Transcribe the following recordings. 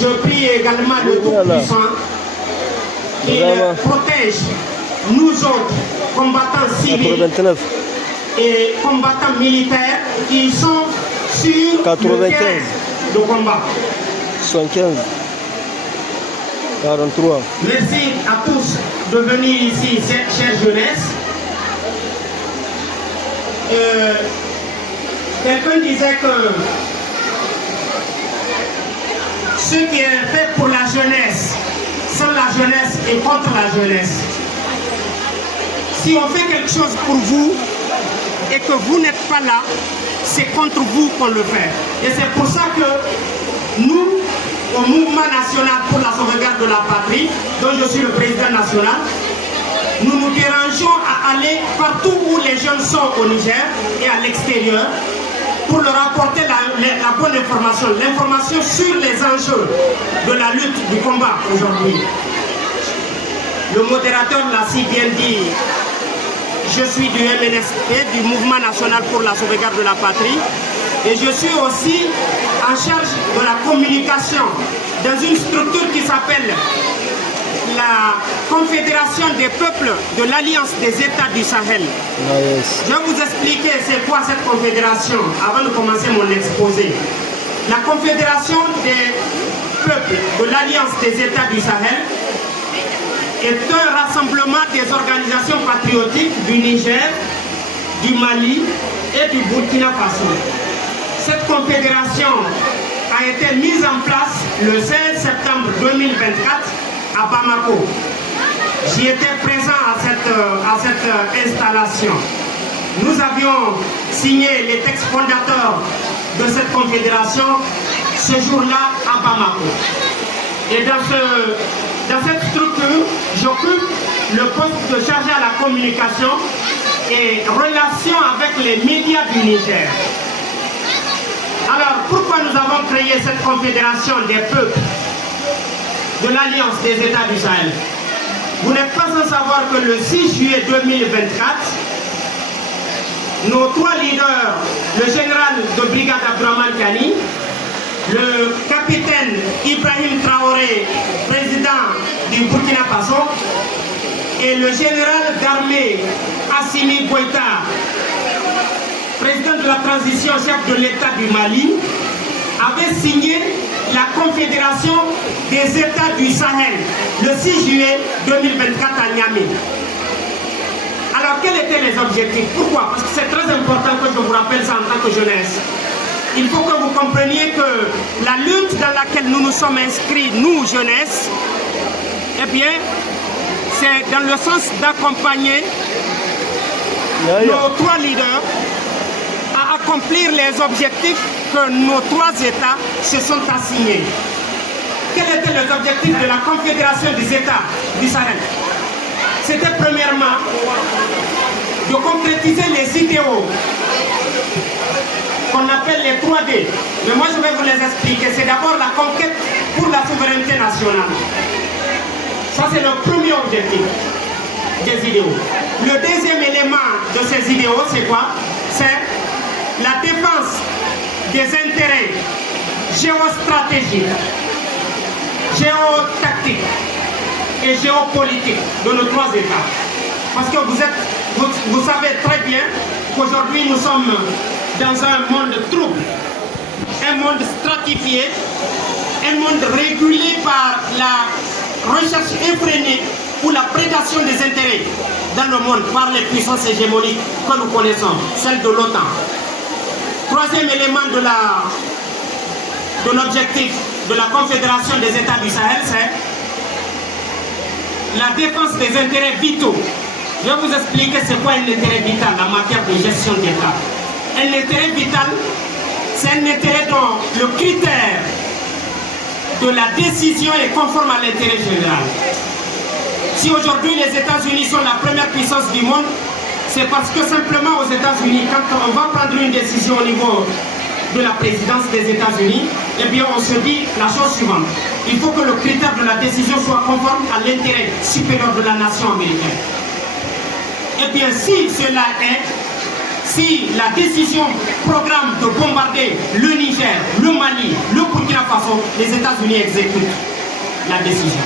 Je prie également le Tout-Puissant qu'il protège nous autres, combattants civils et combattants militaires qui sont sur 95 de combat. 75 43. Merci à tous de venir ici, chère jeunesse. Quelqu'un disait que ce qui est fait pour la jeunesse, sans la jeunesse et contre la jeunesse. Si on fait quelque chose pour vous et que vous n'êtes pas là, c'est contre vous qu'on le fait. Et c'est pour ça que nous, au mouvement national pour la sauvegarde de la patrie, dont je suis le président national, nous nous dérangeons à aller partout où les jeunes sont au Niger et à l'extérieur pour leur apporter la bonne information, l'information sur les enjeux de la lutte, du combat aujourd'hui. Le modérateur l'a si bien dit, je suis du MNSP, du Mouvement National pour la Sauvegarde de la Patrie, et je suis aussi en charge de la communication dans une structure qui s'appelle la Confédération des peuples de l'Alliance des États du Sahel. Je vais vous expliquer c'est quoi cette confédération avant de commencer mon exposé. La Confédération des peuples de l'Alliance des États du Sahel est un rassemblement des organisations patriotiques du Niger, du Mali et du Burkina Faso. Cette confédération a été mise en place le 16 septembre 2024 à Bamako. J'y étais présent à cette installation. Nous avions signé les textes fondateurs de cette confédération ce jour-là à Bamako. Et dans cette structure, j'occupe le poste de chargé à la communication et relation avec les médias du Niger. Alors, pourquoi nous avons créé cette confédération des peuples de l'Alliance des États du Sahel? Vous n'êtes pas sans savoir que le 6 juillet 2024, nos trois leaders, le général de brigade Abdourahmane Kani, le capitaine Ibrahim Traoré, président du Burkina Faso, et le général d'armée Assimi Goïta, président de la transition, chef de l'État du Mali, avait signé la Confédération des États du Sahel le 6 juillet 2024 à Niamey. Alors, quels étaient les objectifs? Pourquoi? Parce que c'est très important que je vous rappelle ça en tant que jeunesse. Il faut que vous compreniez que la lutte dans laquelle nous nous sommes inscrits, nous, jeunesse, eh bien, c'est dans le sens d'accompagner nos trois leaders à accomplir les objectifs que nos trois États se sont assignés. Quels étaient les objectifs de la Confédération des États du Sahel? C'était premièrement de concrétiser les idéaux qu'on appelle les 3D. Mais moi je vais vous les expliquer. C'est d'abord la conquête pour la souveraineté nationale. Ça c'est le premier objectif des idéaux. Le deuxième élément de ces idéaux, c'est quoi? C'est la défense des intérêts géostratégiques, géotactiques et géopolitiques de nos trois États. Parce que vous savez très bien qu'aujourd'hui nous sommes dans un monde trouble, un monde stratifié, un monde régulé par la recherche effrénée ou la prédation des intérêts dans le monde par les puissances hégémoniques que nous connaissons, celles de l'OTAN. Troisième élément de l'objectif de la Confédération des États du Sahel, c'est la défense des intérêts vitaux. Je vais vous expliquer c'est quoi un intérêt vital en matière de gestion d'État. Un intérêt vital, c'est un intérêt dont le critère de la décision est conforme à l'intérêt général. Si aujourd'hui les États-Unis sont la première puissance du monde, c'est parce que simplement aux États-Unis, quand on va prendre une décision au niveau de la présidence des États-Unis, eh bien on se dit la chose suivante. Il faut que le critère de la décision soit conforme à l'intérêt supérieur de la nation américaine. Eh bien si cela est, si la décision programme de bombarder le Niger, le Mali, le Burkina Faso, les États-Unis exécutent la décision.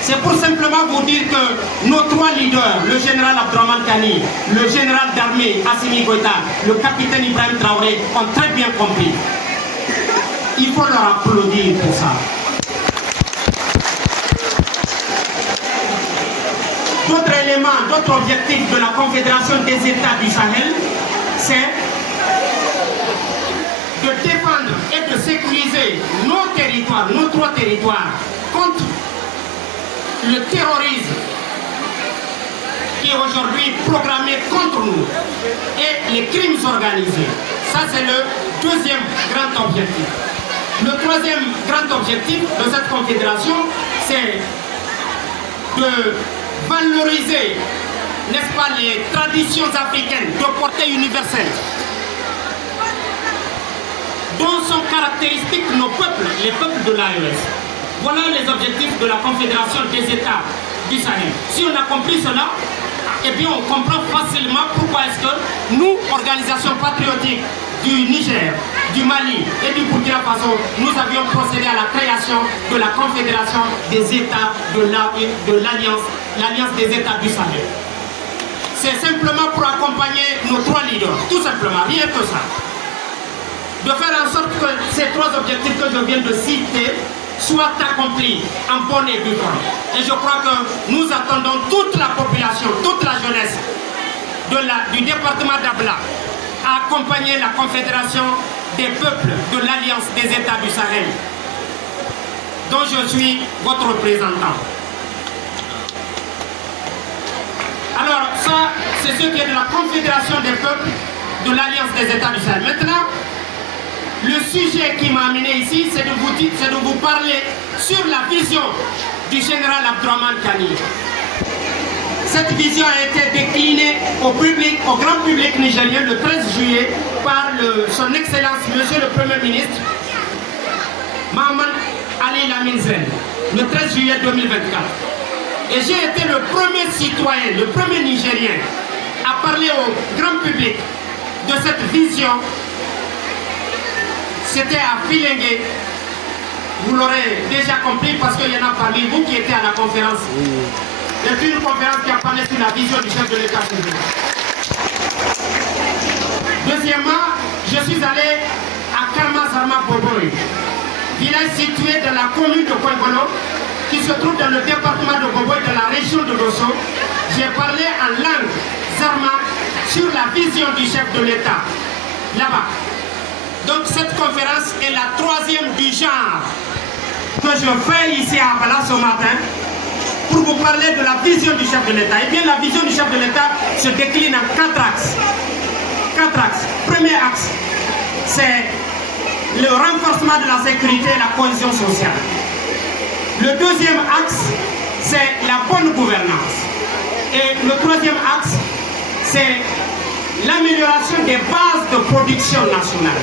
C'est pour simplement vous dire que nos trois leaders, le général Abdourahmane Tani, le général d'armée Assimi Goïta, le capitaine Ibrahim Traoré, ont très bien compris. Il faut leur applaudir pour ça. D'autres éléments, d'autres objectifs de la Confédération des États du Sahel, c'est de défendre et de sécuriser nos territoires, nos trois territoires, contre le terrorisme qui est aujourd'hui programmé contre nous et les crimes organisés. Ça, c'est le deuxième grand objectif. Le troisième grand objectif de cette confédération, c'est de valoriser, n'est-ce pas, les traditions africaines de portée universelle, dont sont caractéristiques nos peuples, les peuples de l'AES. Voilà les objectifs de la Confédération des États du Sahel. Si on a compris cela, eh bien on comprend facilement pourquoi est-ce que nous, organisations patriotiques du Niger, du Mali et du Burkina Faso, nous avions procédé à la création de la Confédération des États de l'Alliance des États du Sahel. C'est simplement pour accompagner nos trois leaders, tout simplement, rien que ça. De faire en sorte que ces trois objectifs que je viens de citer soient accomplis en bonne et due forme. Et je crois que nous attendons toute la population, toute la jeunesse du département d'Abla à accompagner la Confédération des peuples de l'Alliance des États du Sahel, dont je suis votre représentant. Alors ça, c'est ce qui est de la Confédération des peuples de l'Alliance des États du Sahel. Maintenant, le sujet qui m'a amené ici, c'est de vous parler sur la vision du général Abdourahmane Tani. Cette vision a été déclinée au public, au grand public nigérien le 13 juillet par son Excellence, Monsieur le Premier ministre, Mohamed Ali Lamine Zen, le 13 juillet 2024. Et j'ai été le premier citoyen, le premier Nigérien à parler au grand public de cette vision. C'était à Filengue. Vous l'aurez déjà compris parce qu'il y en a parmi vous qui étaient à la conférence. C'est une conférence qui a parlé sur la vision du chef de l'État. Deuxièmement, je suis allé à Karma-Zarma Boboy, village situé dans la commune de Koingolo, qui se trouve dans le département de Boboy, dans la région de Dosso. J'ai parlé en langue Zarma sur la vision du chef de l'État, là-bas. Donc cette conférence est la troisième du genre que je fais ici à Abala ce matin pour vous parler de la vision du chef de l'État. Eh bien, la vision du chef de l'État se décline en quatre axes. Premier axe, c'est le renforcement de la sécurité et la cohésion sociale. Le deuxième axe, c'est la bonne gouvernance. Et le troisième axe, c'est l'amélioration des bases de production nationale.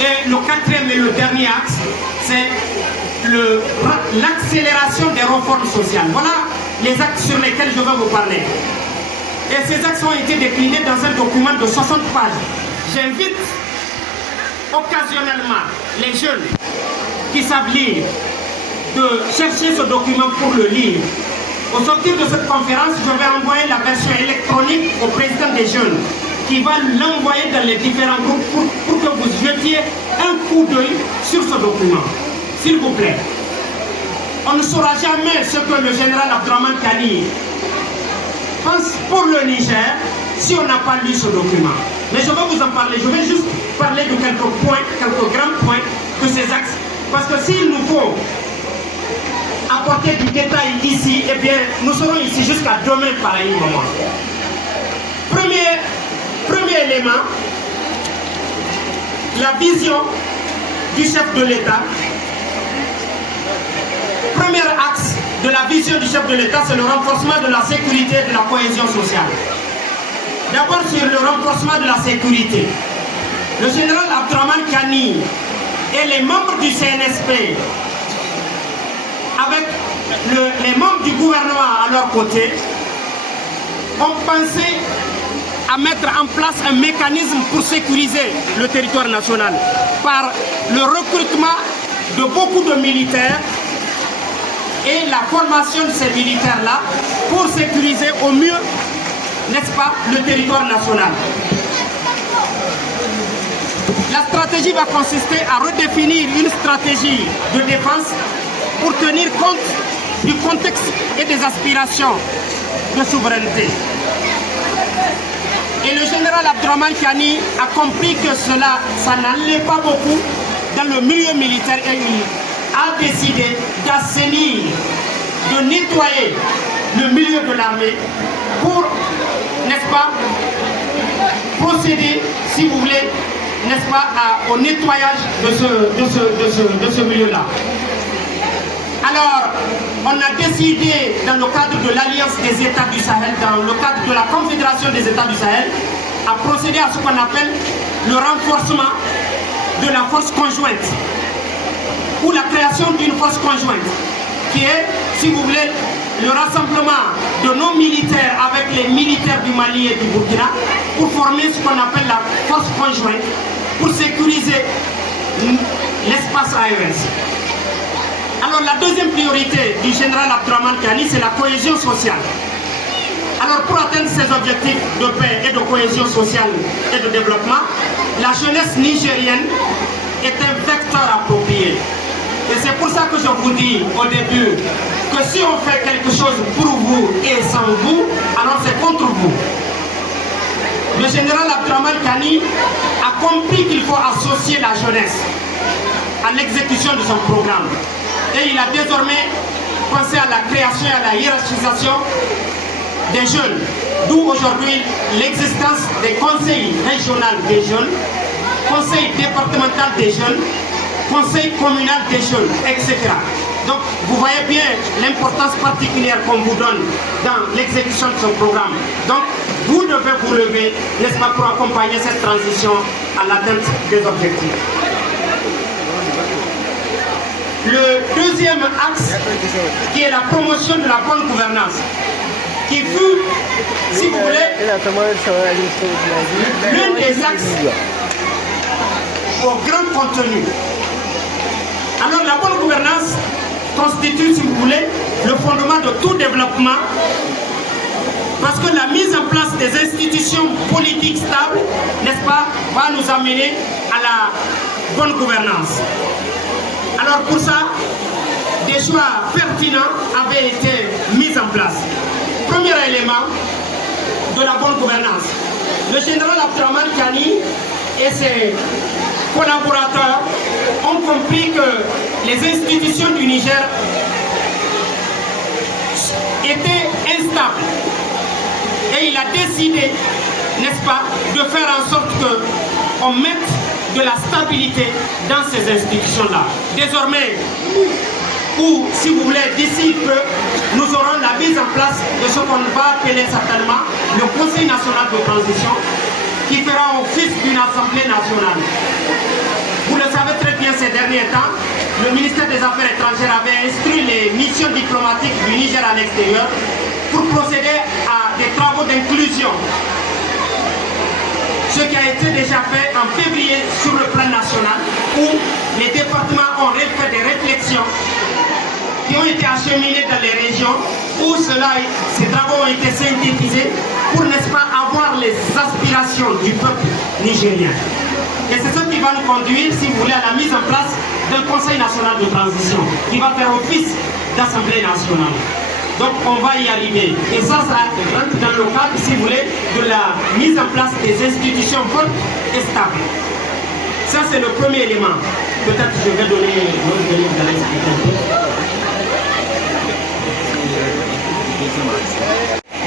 Et le quatrième et le dernier axe, c'est l'accélération des réformes sociales. Voilà les axes sur lesquels je vais vous parler. Et ces axes ont été déclinés dans un document de 60 pages. J'invite occasionnellement les jeunes qui savent lire de chercher ce document pour le lire. Au sortir de cette conférence, je vais envoyer la version électronique au président des jeunes qui va l'envoyer dans les différents groupes pour que vous jetiez un coup d'œil sur ce document. S'il vous plaît. On ne saura jamais ce que le général Abdourahmane Tani pense pour le Niger si on n'a pas lu ce document. Mais je vais vous en parler. Je vais juste parler de quelques points, quelques grands points de ces axes. Parce que s'il nous faut apporter du détail ici, eh bien, nous serons ici jusqu'à demain pareil moment. Premier élément, la vision du chef de l'État. Premier axe de la vision du chef de l'État, c'est le renforcement de la sécurité et de la cohésion sociale. D'abord sur le renforcement de la sécurité. Le général Abdourahmane Tani et les membres du CNSP, avec les membres du gouvernement à leur côté, ont pensé à mettre en place un mécanisme pour sécuriser le territoire national par le recrutement de beaucoup de militaires et la formation de ces militaires-là pour sécuriser au mieux, n'est-ce pas, le territoire national. La stratégie va consister à redéfinir une stratégie de défense pour tenir compte du contexte et des aspirations de souveraineté. Et le général Abdourahmane Tiani a compris que ça n'allait pas beaucoup dans le milieu militaire et il a décidé d'assainir, de nettoyer le milieu de l'armée pour, n'est-ce pas, procéder, si vous voulez, n'est-ce pas, au nettoyage de ce milieu-là. Alors, on a décidé, dans le cadre de l'Alliance des États du Sahel, dans le cadre de la Confédération des États du Sahel, à procéder à ce qu'on appelle le renforcement de la force conjointe, ou la création d'une force conjointe, qui est, si vous voulez, le rassemblement de nos militaires avec les militaires du Mali et du Burkina, pour former ce qu'on appelle la force conjointe, pour sécuriser l'espace AES. Alors la deuxième priorité du général Abdourahmane Tiani, c'est la cohésion sociale. Alors pour atteindre ces objectifs de paix et de cohésion sociale et de développement, la jeunesse nigérienne est un vecteur approprié. Et c'est pour ça que je vous dis au début que si on fait quelque chose pour vous et sans vous, alors c'est contre vous. Le général Abdourahmane Tiani a compris qu'il faut associer la jeunesse à l'exécution de son programme. Et il a désormais pensé à la création et à la hiérarchisation des jeunes, d'où aujourd'hui l'existence des conseils régionaux des jeunes, conseil départemental des jeunes, conseil communal des jeunes, etc. Donc vous voyez bien l'importance particulière qu'on vous donne dans l'exécution de ce programme. Donc vous devez vous lever, n'est-ce pas, pour accompagner cette transition à l'atteinte des objectifs. Le deuxième axe, qui est la promotion de la bonne gouvernance, qui fut, si vous voulez, l'un des axes au grand contenu. Alors la bonne gouvernance constitue, si vous voulez, le fondement de tout développement, parce que la mise en place des institutions politiques stables, n'est-ce pas, va nous amener à la bonne gouvernance. Alors pour ça, des choix pertinents avaient été mis en place. Premier élément de la bonne gouvernance. Le général Abdourahmane Tiani et ses collaborateurs ont compris que les institutions du Niger étaient instables. Et il a décidé, n'est-ce pas, de faire en sorte qu'on mette de la stabilité dans ces institutions-là. Désormais, ou si vous voulez, d'ici peu, nous aurons la mise en place de ce qu'on va appeler certainement le Conseil national de transition, qui fera office d'une assemblée nationale. Vous le savez très bien, ces derniers temps, le ministère des Affaires étrangères avait instruit les missions diplomatiques du Niger à l'extérieur pour procéder à des travaux d'inclusion. Ce qui a été déjà fait en février sur le plan national, où les départements ont fait des réflexions qui ont été acheminées dans les régions, où ces travaux ont été synthétisés pour, n'est-ce pas, avoir les aspirations du peuple nigérien. Et c'est ce qui va nous conduire, si vous voulez, à la mise en place d'un Conseil national de transition, qui va faire office d'Assemblée nationale. Donc on va y arriver. Et ça rentre dans le cadre, si vous voulez, de la mise en place des institutions fortes et stables. Ça c'est le premier élément. Peut-être que je vais donner l'autre de l'explication.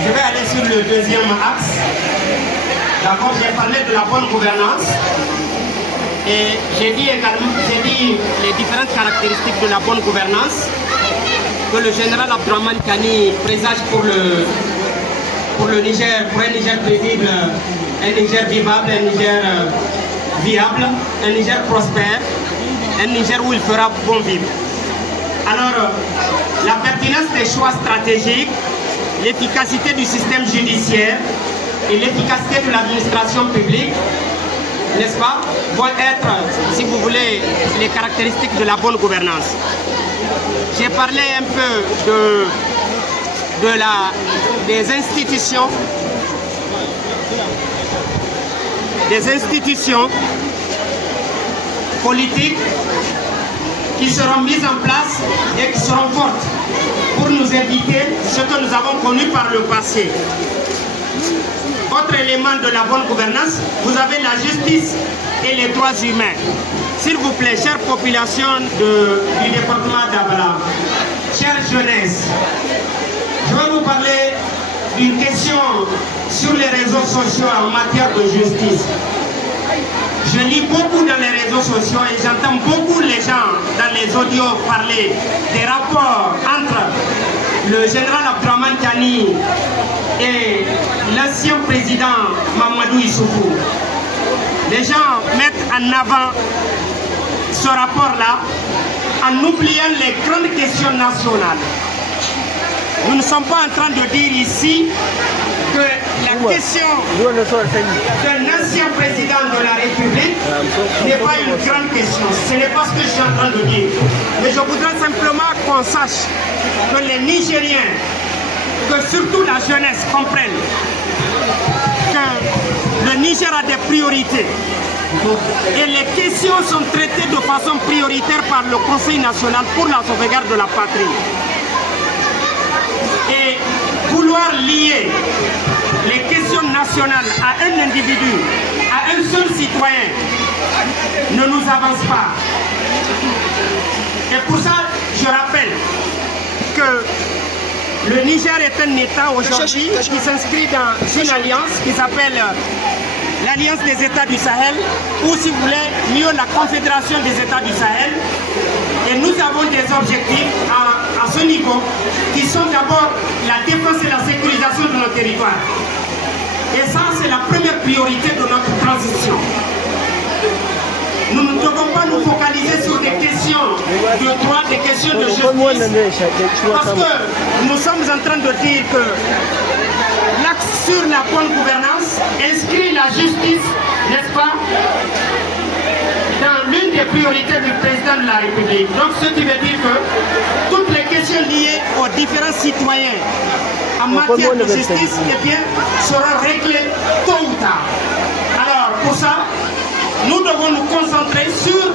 Je vais aller sur le deuxième axe. D'abord j'ai parlé de la bonne gouvernance. Et j'ai dit les différentes caractéristiques de la bonne gouvernance que le général Abdourahmane Tiani présage pour le Niger, pour un Niger paisible, un Niger vivable, un Niger viable, un Niger prospère, un Niger où il fera bon vivre. Alors, la pertinence des choix stratégiques, l'efficacité du système judiciaire, et l'efficacité de l'administration publique, n'est-ce pas, vont être, si vous voulez, les caractéristiques de la bonne gouvernance. J'ai parlé un peu des institutions politiques qui seront mises en place et qui seront fortes pour nous éviter ce que nous avons connu par le passé. Autre élément de la bonne gouvernance, vous avez la justice et les droits humains. S'il vous plaît, chère population du département d'Abala, chère jeunesse, je vais vous parler d'une question sur les réseaux sociaux en matière de justice. Je lis beaucoup dans les réseaux sociaux et j'entends beaucoup les gens dans les audios parler des rapports entre le général Abdourahmane Tiani et l'ancien président Mamadou Issoufou. Les gens mettent en avant ce rapport-là en oubliant les grandes questions nationales. Nous ne sommes pas en train de dire ici que la question d'un ancien président de la République n'est pas une grande question. Ce n'est pas ce que je suis en train de dire. Mais je voudrais simplement qu'on sache que les Nigériens, que surtout la jeunesse comprenne que le Niger a des priorités. Et les questions sont traitées de façon prioritaire par le Conseil national pour la sauvegarde de la patrie. Et vouloir lier les questions nationales à un individu, à un seul citoyen, ne nous avance pas. Et pour ça, je rappelle que le Niger est un État aujourd'hui qui s'inscrit dans une alliance qui s'appelle l'Alliance des États du Sahel, ou si vous voulez, mieux la Confédération des États du Sahel. Et nous avons des objectifs à ce niveau qui sont d'abord la défense et la sécurisation de nos territoires. Et ça, c'est la première priorité de notre transition. Nous ne devons pas nous focaliser sur des questions de droit, des questions de justice, parce que nous sommes en train de dire que l'axe sur la bonne gouvernance inscrit la justice, n'est-ce pas, dans l'une des priorités du président de la République. Donc ce qui veut dire que toutes les questions liées aux différents citoyens en matière de justice, eh bien, seront réglées tôt ou tard. Alors pour ça, nous devons nous concentrer sur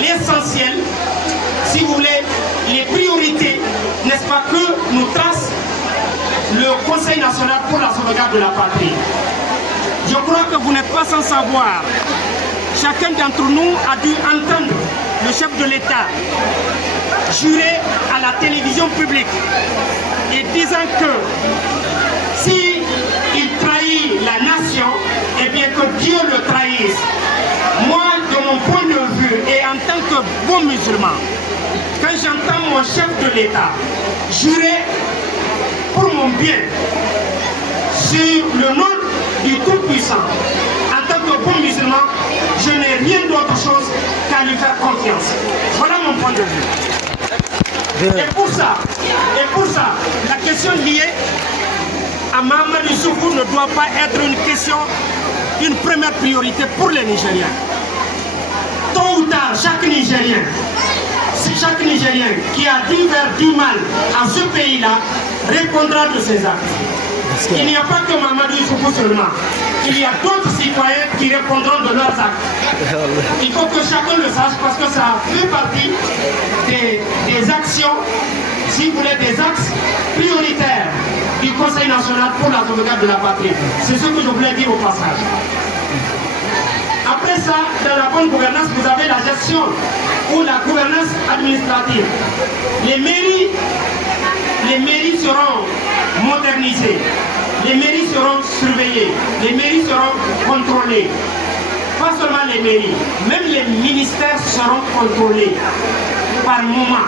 l'essentiel, si vous voulez, les priorités, n'est-ce pas, que nous trace le Conseil national pour la sauvegarde de la patrie. Je crois que vous n'êtes pas sans savoir, chacun d'entre nous a dû entendre le chef de l'État jurer à la télévision publique et disant que si il trahit la nation, eh bien que Dieu le trahisse. Moi, de mon point de vue et en tant que bon musulman, quand j'entends mon chef de l'État jurer pour mon bien sur le nom du Tout-Puissant, en tant que bon musulman, je n'ai rien d'autre chose qu'à lui faire confiance. Voilà mon point de vue. Et pour ça, la question liée à Mamadou Issoufou ne doit pas être une question, une première priorité pour les Nigériens. Tôt ou tard, chaque Nigérien qui a dû faire du mal à ce pays-là répondra de ses actes. Il n'y a pas que Mamadou Issoufou seulement. Il y a d'autres citoyens qui répondront de leurs actes. Il faut que chacun le sache parce que ça fait partie des actions, si vous voulez, des axes prioritaires du Conseil national pour la sauvegarde de la patrie. C'est ce que je voulais dire au passage. Après ça, dans la bonne gouvernance, vous avez la gestion ou la gouvernance administrative. Les mairies seront modernisées, les mairies seront surveillées, les mairies seront contrôlées. Pas seulement les mairies, même les ministères seront contrôlés par moment.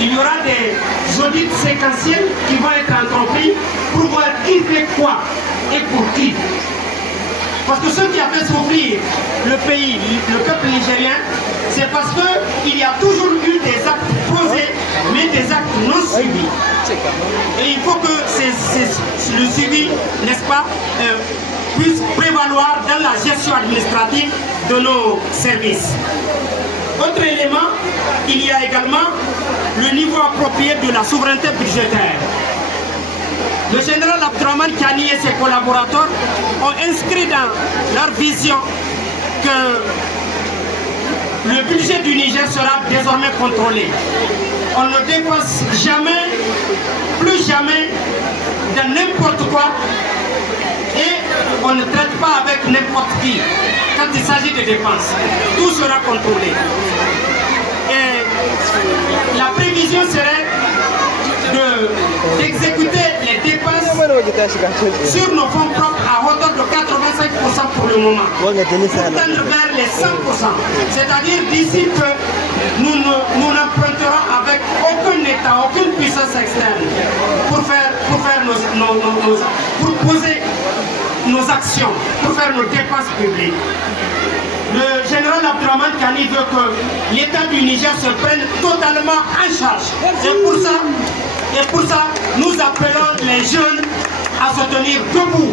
Il y aura des audits séquentiels qui vont être entrepris pour voir qui fait quoi et pour qui. Parce que ce qui a fait souffrir le pays, le peuple nigérien, c'est parce qu'il y a toujours eu des actes posés, mais des actes non suivis. Et il faut que le suivi, n'est-ce pas, puisse prévaloir dans la gestion administrative de nos services. Autre élément, il y a également le niveau approprié de la souveraineté budgétaire. Le général Abdourahmane Tiani et ses collaborateurs ont inscrit dans leur vision que le budget du Niger sera désormais contrôlé. On ne dépense jamais, plus jamais, de n'importe quoi et on ne traite pas avec n'importe qui quand il s'agit de dépenses. Tout sera contrôlé. Et la prévision serait d'exécuter les dépenses sur nos fonds propres à hauteur de 85% pour le moment, pour tendre vers les 100%. C'est-à-dire d'ici que nous n'emprunterons avec aucun État, aucune puissance externe pour poser nos actions, pour faire nos dépenses publiques. Le général Abdourahmane Tiani veut que l'État du Niger se prenne totalement en charge. Et pour ça, nous appelons les jeunes à se tenir debout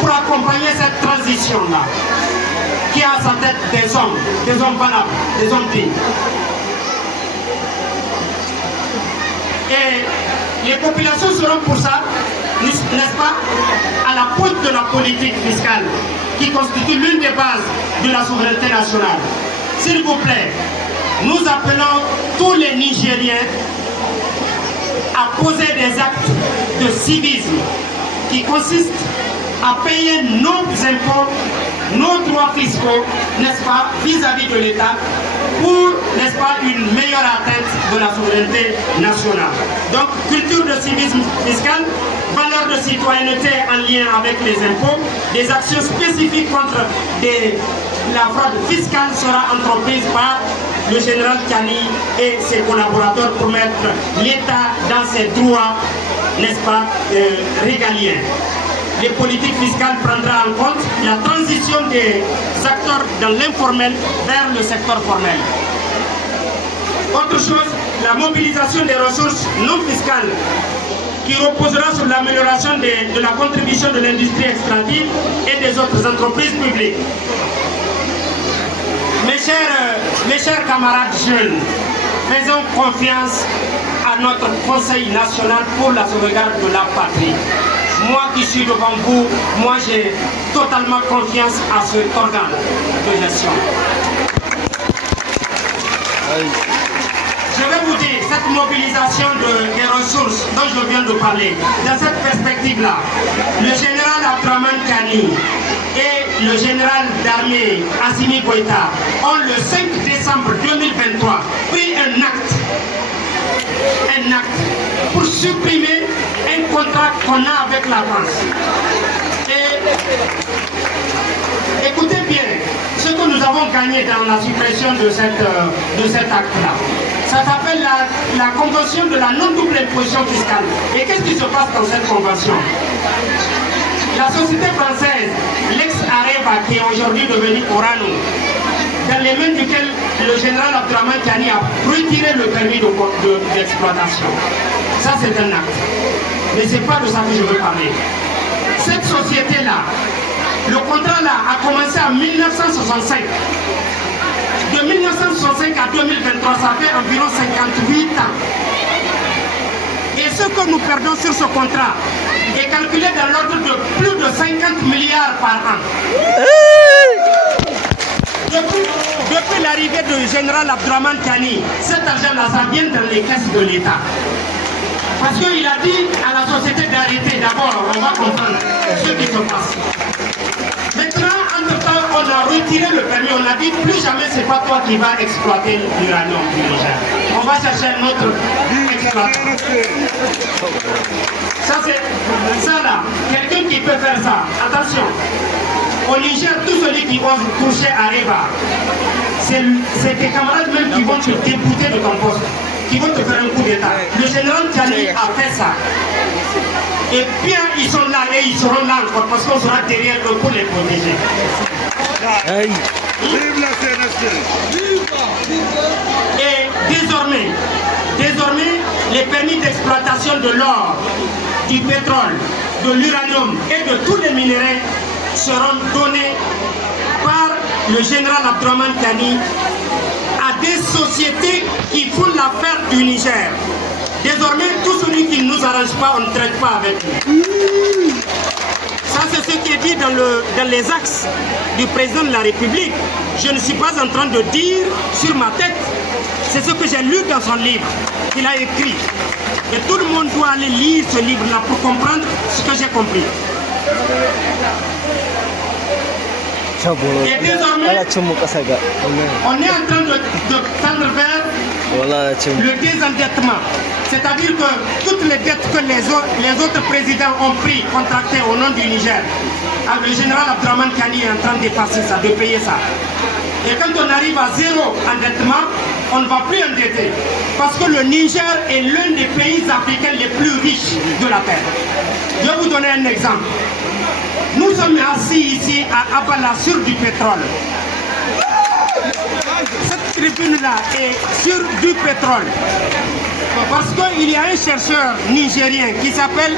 pour accompagner cette transition-là, qui a à sa tête des hommes valables, des hommes dignes. Et les populations seront pour ça, n'est-ce pas, à la pointe de la politique fiscale, qui constitue l'une des bases de la souveraineté nationale. S'il vous plaît, nous appelons tous les Nigériens à poser des actes de civisme qui consistent à payer nos impôts, nos droits fiscaux, n'est-ce pas, vis-à-vis de l'État pour, n'est-ce pas, une meilleure atteinte de la souveraineté nationale. Donc, culture de civisme fiscal, valeur de citoyenneté en lien avec les impôts, des actions spécifiques contre la fraude fiscale sera entreprise par le général Tiani et ses collaborateurs pour mettre l'État dans ses droits, n'est-ce pas, régaliens. Les politiques fiscales prendront en compte la transition des acteurs dans l'informel vers le secteur formel. Autre chose, la mobilisation des ressources non fiscales qui reposera sur l'amélioration de la contribution de l'industrie extractive et des autres entreprises publiques. Mes chers camarades jeunes, faisons confiance à notre Conseil national pour la sauvegarde de la patrie. Moi qui suis devant vous, moi j'ai totalement confiance à cet organe de gestion. Je vais vous dire, cette mobilisation des ressources dont je viens de parler, dans cette perspective-là, le général Abdourahmane Tiani et le général d'armée Assimi Goïta ont le 5 décembre 2023 pris un acte pour supprimer un contrat qu'on a avec la France. Et écoutez bien, ce que nous avons gagné dans la suppression de cet acte-là, ça s'appelle la convention de la non-double imposition fiscale. Et qu'est-ce qui se passe dans cette convention? La société française, l'ex-Areva, qui est aujourd'hui devenue Orano, dans les mains duquel le général Abdourahmane Tiani a retiré le permis d'exploitation. Ça, c'est un acte. Mais ce n'est pas de ça que je veux parler. Cette société-là, le contrat-là a commencé en 1965. De 1965 à 2023, ça fait environ 58 ans. Et ce que nous perdons sur ce contrat est calculé dans l'ordre de plus de 50 milliards par an. Depuis l'arrivée du général Abdourahmane Tiani, cet argent-là, ça vient dans les caisses de l'État. Parce qu'il a dit à la société d'arrêter d'abord, on va comprendre ce qui se passe. Maintenant, entre-temps, on a retiré le permis, on a dit plus jamais c'est pas toi qui vas exploiter l'uranium du Niger. On va chercher un autre exploitant. Ça là, quelqu'un qui peut faire ça, attention, au Niger, tout celui qui ose toucher à Reva, c'est tes camarades même qui vont te débouter de ton poste, qui vont te faire un coup d'état. Le général Tiani a fait ça. Et bien, ils sont là et ils seront là encore parce qu'on sera derrière eux pour les protéger. Vive la CNSP! Et désormais, les permis d'exploitation de l'or, du pétrole, de l'uranium et de tous les minéraux seront donnés par le général Abdourahmane Tiani à des sociétés qui font l'affaire du Niger. Désormais, tout celui qui ne nous arrange pas, on ne traite pas avec lui. Ça, c'est ce qui est dit dans les axes du président de la République. Je ne suis pas en train de dire sur ma tête. C'est ce que j'ai lu dans son livre qu'il a écrit. Et tout le monde doit aller lire ce livre-là pour comprendre ce que j'ai compris. Et désormais, on est en train de tendre vers le désendettement. C'est-à-dire que toutes les dettes que les autres présidents ont contractées au nom du Niger, le général Abdourahmane Tiani est en train d'effacer ça, de payer ça. Et quand on arrive à zéro endettement, on ne va plus endetter. Parce que le Niger est l'un des pays africains les plus riches de la terre. Je vais vous donner un exemple. Nous sommes assis ici à Abala sur du pétrole. Cette tribune-là est sur du pétrole. Parce qu'il y a un chercheur nigérien qui s'appelle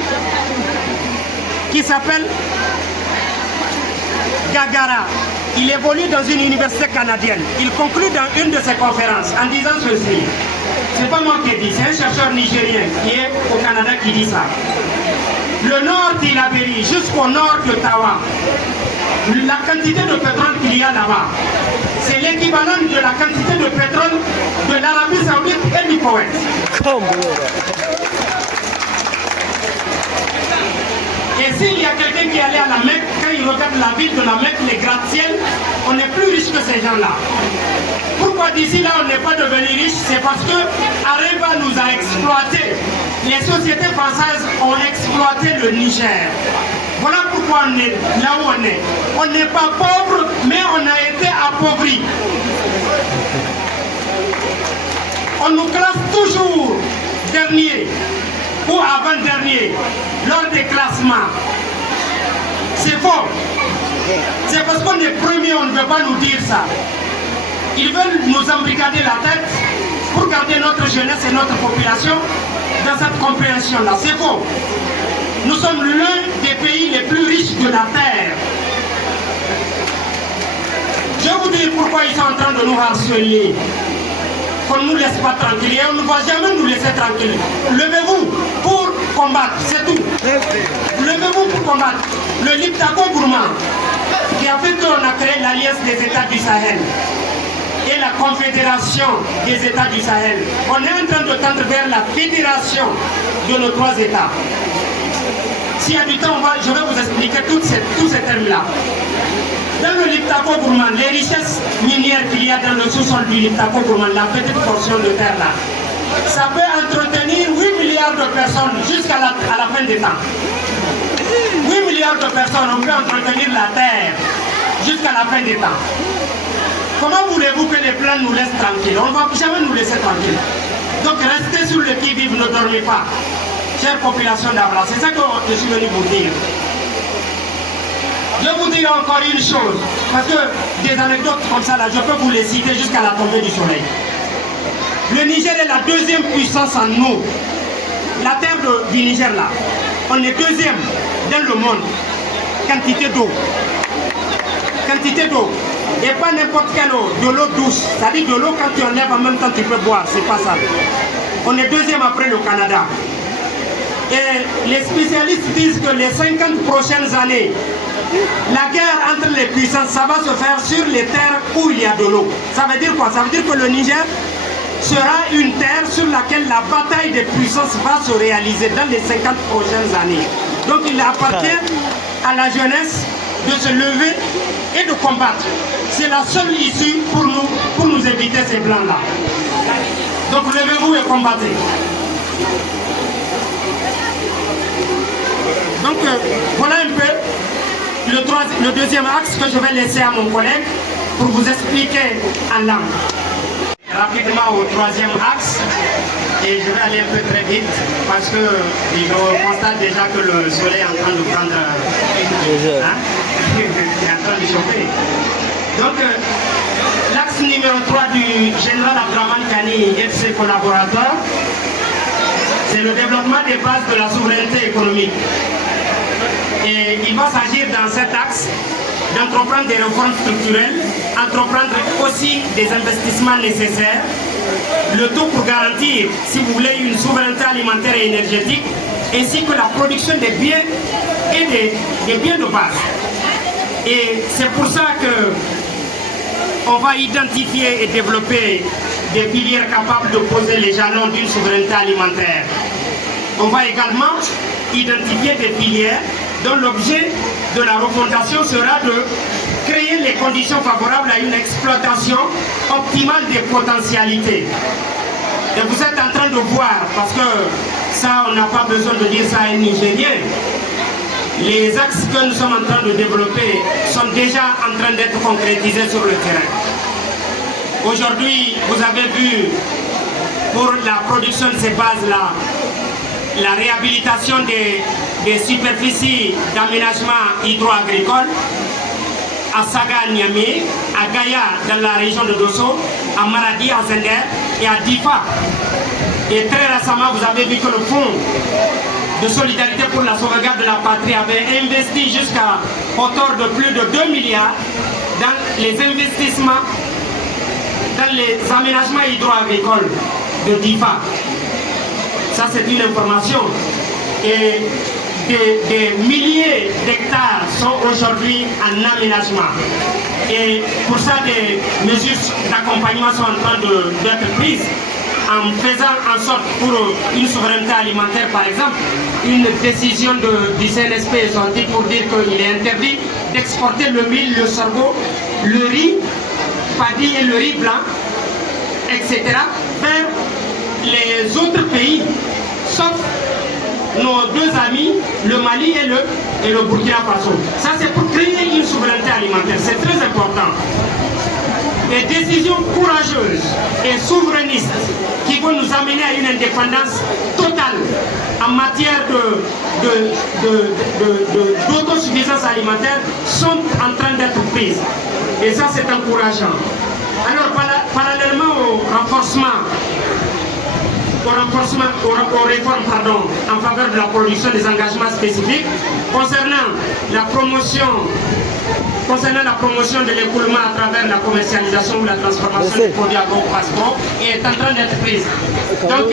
Gagara. Il évolue dans une université canadienne. Il conclut dans une de ses conférences en disant ceci. C'est pas moi qui dis, c'est un chercheur nigérien qui est au Canada qui dit ça. Le nord d'Ilaberi jusqu'au nord de Tawa, la quantité de pétrole qu'il y a là-bas, c'est l'équivalent de la quantité de pétrole de l'Arabie Saoudite et du Koweït. Et s'il y a quelqu'un qui est allé à la Mecque, quand il regarde la ville de la Mecque, les gratte-ciel, on est plus riche que ces gens-là. Pourquoi d'ici là on n'est pas devenu riche? C'est parce que Areva nous a exploité. Les sociétés françaises ont exploité le Niger. Voilà pourquoi on est là où on est. On n'est pas pauvre, mais on a été appauvri. On nous classe toujours dernier ou avant-dernier lors des classements. C'est faux. C'est parce qu'on est premier, on ne veut pas nous dire ça. Ils veulent nous embrigader la tête pour garder notre jeunesse et notre population dans cette compréhension-là. C'est faux. Nous sommes l'un des pays les plus riches de la terre. Je vais vous dire pourquoi ils sont en train de nous harceler. Qu'on ne nous laisse pas tranquilles et on ne va jamais nous laisser tranquilles. Levez-vous pour combattre, c'est tout. Levez-vous pour combattre. Le Liptako Gourmand, qui a fait qu'on a créé l'Alliance des États du Sahel et la Confédération des États du Sahel. On est en train de tendre vers la fédération de nos trois États. S'il y a du temps, je vais vous expliquer tous ces termes-là. Dans le Liptako Gourmand, les richesses minières qu'il y a dans le sous-sol du Liptako Gourmand, la petite portion de terre là, ça peut entretenir 8 milliards de personnes jusqu'à la fin des temps. 8 milliards de personnes, on peut entretenir la terre jusqu'à la fin des temps. Comment voulez-vous que les plans nous laissent tranquilles? On ne va jamais nous laisser tranquilles. Donc restez sur le qui-vive, ne dormez pas. Chère population d'Abla, c'est ça que je suis venu vous dire. Je vais vous dire encore une chose, parce que des anecdotes comme ça, là, je peux vous les citer jusqu'à la tombée du soleil. Le Niger est la deuxième puissance en eau. La terre du Niger, là, on est deuxième dans le monde. Quantité d'eau. Quantité d'eau. Et pas n'importe quelle eau, de l'eau douce. C'est-à-dire de l'eau quand tu enlèves en même temps tu peux boire, c'est pas ça. On est deuxième après le Canada. Et les spécialistes disent que les 50 prochaines années, la guerre entre les puissances, ça va se faire sur les terres où il y a de l'eau. Ça veut dire quoi? Ça veut dire que le Niger sera une terre sur laquelle la bataille des puissances va se réaliser dans les 50 prochaines années. Donc il appartient à la jeunesse de se lever et de combattre. C'est la seule issue pour nous éviter ces blancs-là. Donc levez-vous et combattez. Donc voilà un peu le deuxième axe que je vais laisser à mon collègue pour vous expliquer en langue. Rapidement au troisième axe, et je vais aller un peu très vite parce que je constate déjà que le soleil est en train de prendre, hein, est en train de chauffer. Donc l'axe numéro 3 du général Abdourahmane Tiani et de ses collaborateurs, c'est le développement des bases de la souveraineté économique. Et il va s'agir dans cet axe d'entreprendre des réformes structurelles, entreprendre aussi des investissements nécessaires, le tout pour garantir, si vous voulez, une souveraineté alimentaire et énergétique, ainsi que la production des biens et des biens de base. Et c'est pour ça qu'on va identifier et développer des filières capables de poser les jalons d'une souveraineté alimentaire. On va également identifier des filières dont l'objet de la refondation sera de créer les conditions favorables à une exploitation optimale des potentialités. Et vous êtes en train de voir, parce que ça, on n'a pas besoin de dire ça à un Nigérien, les axes que nous sommes en train de développer sont déjà en train d'être concrétisés sur le terrain. Aujourd'hui, vous avez vu, pour la production de ces bases-là, la réhabilitation des superficies d'aménagement hydro-agricole à Saga, Niamey, à Gaïa, dans la région de Dosso, à Maradi, à Zender et à Difa. Et très récemment, vous avez vu que le Fonds de solidarité pour la sauvegarde de la patrie avait investi jusqu'à hauteur de plus de 2 milliards dans les investissements, dans les aménagements hydro-agricoles de Difa. Ça, c'est une information. Et des milliers d'hectares sont aujourd'hui en aménagement. Et pour ça, des mesures d'accompagnement sont en train d'être prises, en faisant en sorte pour une souveraineté alimentaire, par exemple, une décision du CNSP est sortie pour dire qu'il est interdit d'exporter le mil, le sorgho, le riz, paddy et le riz blanc, etc., vers les autres pays, sauf nos deux amis, le Mali et le Burkina Faso. Ça, c'est pour créer une souveraineté alimentaire. C'est très important. Des décisions courageuses et souverainistes qui vont nous amener à une indépendance totale en matière d'autosuffisance alimentaire sont en train d'être prises. Et ça, c'est encourageant. Alors, parallèlement aux réformes en faveur de la production des engagements spécifiques, concernant la promotion de l'écoulement à travers la commercialisation ou la transformation des produits agro-pastoraux est en train d'être prise. Donc,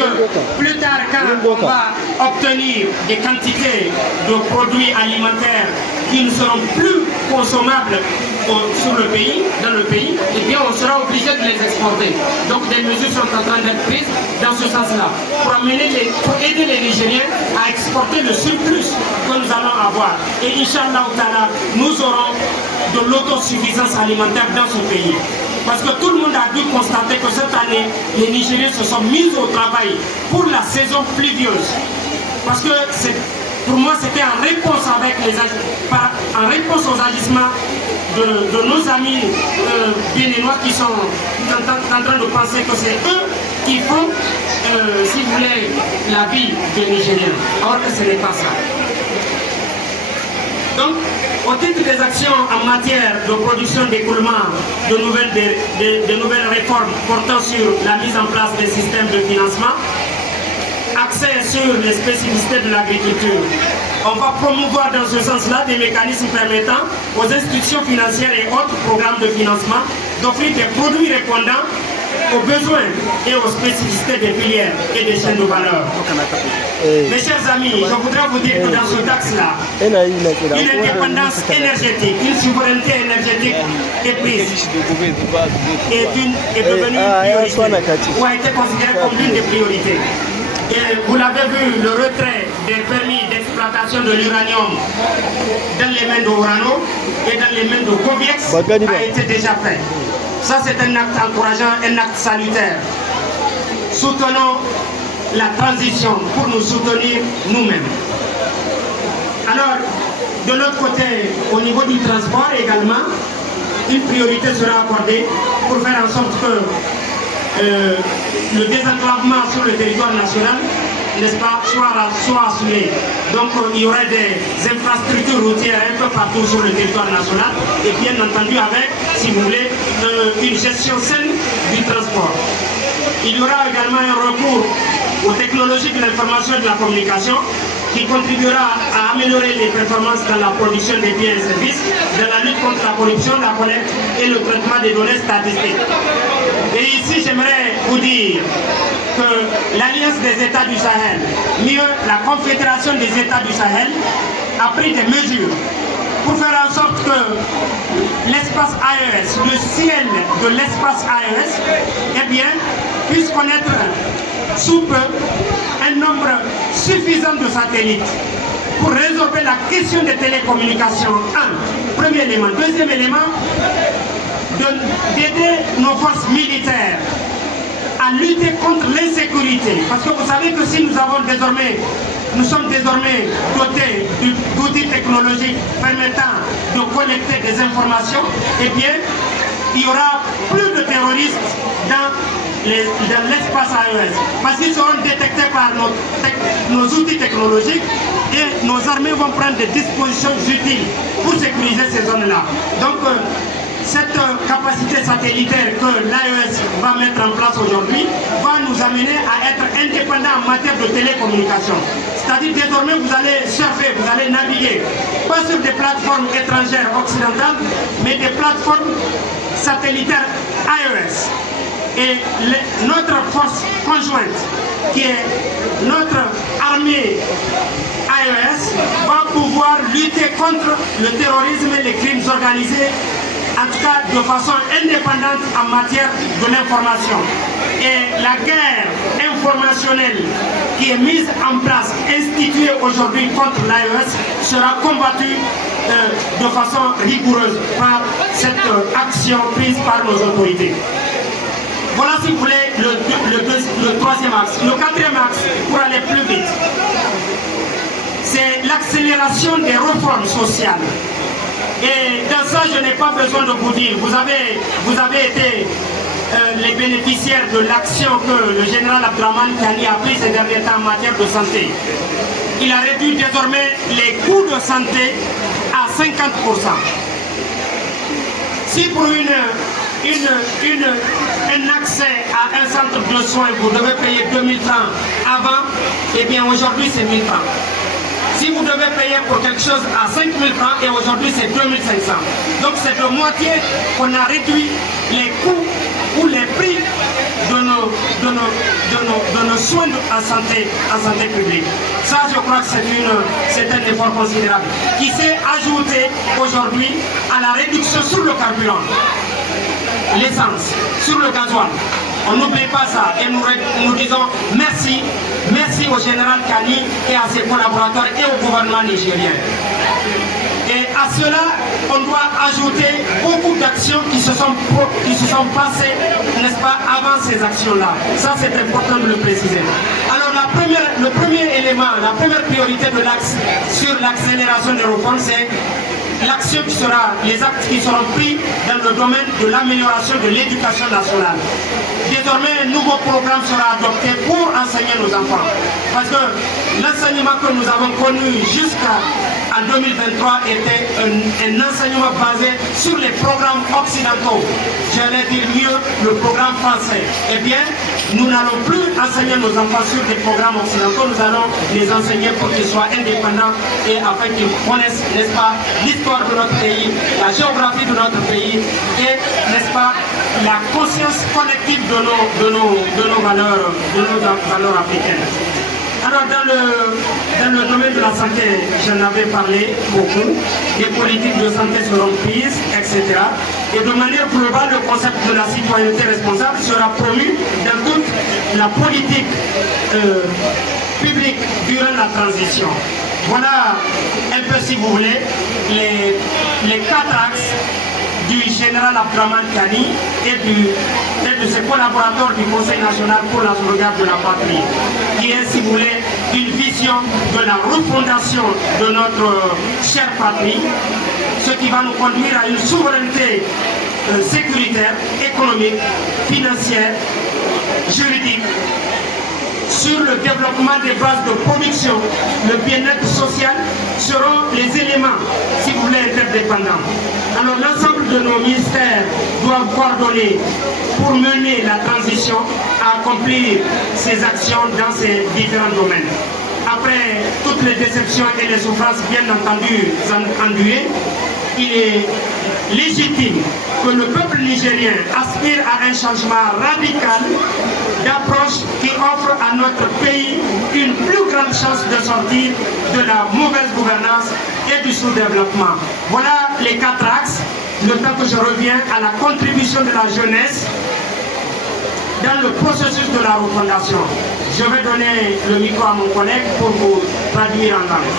plus tard, quand on va obtenir des quantités de produits alimentaires qui ne seront plus consommables dans le pays, eh bien on sera obligé de les exporter. Donc des mesures sont en train d'être prises dans ce sens-là, pour aider les Nigériens à exporter le surplus que nous allons avoir. Et Inch'Allah, nous aurons de l'autosuffisance alimentaire dans ce pays. Parce que tout le monde a dû constater que cette année, les Nigériens se sont mis au travail pour la saison pluvieuse. Parce que pour moi, c'était en réponse aux agissements de nos amis béninois qui sont en train de penser que c'est eux qui font, si vous voulez, la vie des Nigériens. Alors que ce n'est pas ça. Donc, au titre des actions en matière de production d'écoulement, de nouvelles réformes portant sur la mise en place des systèmes de financement, accès sur les spécificités de l'agriculture. On va promouvoir dans ce sens-là des mécanismes permettant aux institutions financières et autres programmes de financement d'offrir des produits répondant aux besoins et aux spécificités des filières et des chaînes de valeur. Mes chers amis, je voudrais vous dire que dans ce axe-là, une indépendance énergétique, une souveraineté énergétique est prise, est devenue une priorité, ou a été considérée comme l'une des priorités. Et vous l'avez vu, le retrait des permis d'exploitation de l'uranium dans les mains d'Orano et dans les mains de Coviex a été déjà fait. Ça, c'est un acte encourageant, un acte salutaire. Soutenons la transition pour nous soutenir nous-mêmes. Alors, de l'autre côté, au niveau du transport également, une priorité sera accordée pour faire en sorte que le désenclavement sur le territoire national, n'est-ce pas, soit assuré. Donc il y aurait des infrastructures routières un peu partout sur le territoire national et bien entendu avec, si vous voulez, une gestion saine du transport. Il y aura également un recours aux technologies de l'information et de la communication qui contribuera à améliorer les performances dans la production des biens et services, dans la lutte contre la corruption, la collecte et le traitement des données statistiques. Et ici, j'aimerais vous dire que l'Alliance des États du Sahel, mieux la Confédération des États du Sahel, a pris des mesures pour faire en sorte que l'espace AES, le ciel de l'espace AES, eh bien, puisse connaître sous peu un nombre suffisant de satellites pour résorber la question des télécommunications. Premier élément. Deuxième élément, d'aider nos forces militaires à lutter contre l'insécurité. Parce que vous savez que si nous sommes désormais dotés d'outils technologiques permettant de collecter des informations, eh bien, il y aura plus de terroristes dans l'espace AES. Parce qu'ils seront détectés par nos outils technologiques et nos armées vont prendre des dispositions utiles pour sécuriser ces zones-là. Donc, cette capacité satellitaire que l'AES va mettre en place aujourd'hui va nous amener à être indépendants en matière de télécommunication. C'est-à-dire désormais vous allez surfer, vous allez naviguer, pas sur des plateformes étrangères occidentales, mais des plateformes satellitaires AES. Et notre force conjointe, qui est notre armée AES, va pouvoir lutter contre le terrorisme et les crimes organisés, en tout cas de façon indépendante en matière de l'information. Et la guerre informationnelle qui est mise en place, instituée aujourd'hui contre l'AES, sera combattue de façon rigoureuse par cette action prise par nos autorités. Voilà, si vous voulez, le troisième axe. Le quatrième axe, pour aller plus vite, c'est l'accélération des réformes sociales. Et dans ça, je n'ai pas besoin de vous dire, vous avez été les bénéficiaires de l'action que le général Abdraman Tiani a pris ces derniers temps en matière de santé. Il a réduit désormais les coûts de santé à 50%. Si pour un accès à un centre de soins, vous devez payer 2000 francs avant, eh bien aujourd'hui c'est 1000 francs. Si vous devez payer pour quelque chose à 5000 francs et aujourd'hui c'est 2500. Donc c'est de moitié qu'on a réduit les coûts ou les prix de nos soins en santé publique. Ça, je crois que c'est un effort considérable qui s'est ajouté aujourd'hui à la réduction sur le carburant, l'essence, sur le gasoil. On n'oublie pas ça et nous disons merci au général Kani et à ses collaborateurs et au gouvernement nigérien. Et à cela, on doit ajouter beaucoup d'actions qui se sont passées, n'est-ce pas, avant ces actions-là. Ça, c'est important de le préciser. Alors, le premier élément, la première priorité de l'axe sur l'accélération des réformes, c'est l'action qui sera, les actes qui seront pris dans le domaine de l'amélioration de l'éducation nationale. Désormais, un nouveau programme sera adopté pour enseigner nos enfants. Parce que l'enseignement que nous avons connu jusqu'en 2023 était un enseignement basé sur les programmes occidentaux. J'allais dire mieux, le programme français. Eh bien, nous n'allons plus enseigner nos enfants sur des programmes occidentaux, nous allons les enseigner pour qu'ils soient indépendants et afin qu'ils connaissent, n'est-ce pas, l'histoire de notre pays, la géographie de notre pays et, n'est-ce pas, la conscience collective de nos valeurs africaines. Alors dans le domaine de la santé, j'en avais parlé beaucoup, des politiques de santé seront prises, etc. Et de manière globale, le concept de la citoyenneté responsable sera promu dans toute la politique publique durant la transition. Voilà un peu, si vous voulez, les quatre axes du général Abdraman Tiani et de ses collaborateurs du Conseil national pour la sauvegarde de la patrie, qui est, si vous voulez, une vision de la refondation de notre chère patrie, ce qui va nous conduire à une souveraineté sécuritaire, économique, financière, juridique, sur le développement des bases de production, le bien-être social seront les éléments, si vous voulez, interdépendants. Alors l'ensemble de nos ministères doivent coordonner pour mener la transition à accomplir ces actions dans ces différents domaines. après toutes les déceptions et les souffrances bien entendu endurées, il est légitime que le peuple nigérien aspire à un changement radical d'approche qui offre à notre pays une plus grande chance de sortir de la mauvaise gouvernance et du sous-développement. Voilà les 4 axes. Le temps que je reviens à la contribution de la jeunesse dans le processus de la refondation. Je vais donner le micro à mon collègue pour vous traduire en langue.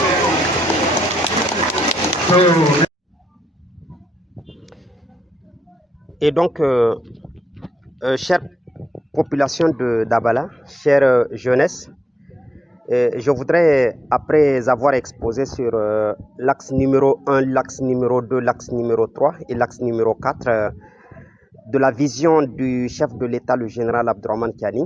Et donc, chère population de Dabala, chère jeunesse, je voudrais, après avoir exposé sur l'axe numéro 1, l'axe numéro 2, l'axe numéro 3 et l'axe numéro 4 de la vision du chef de l'État, le général Abdourahmane Tiani,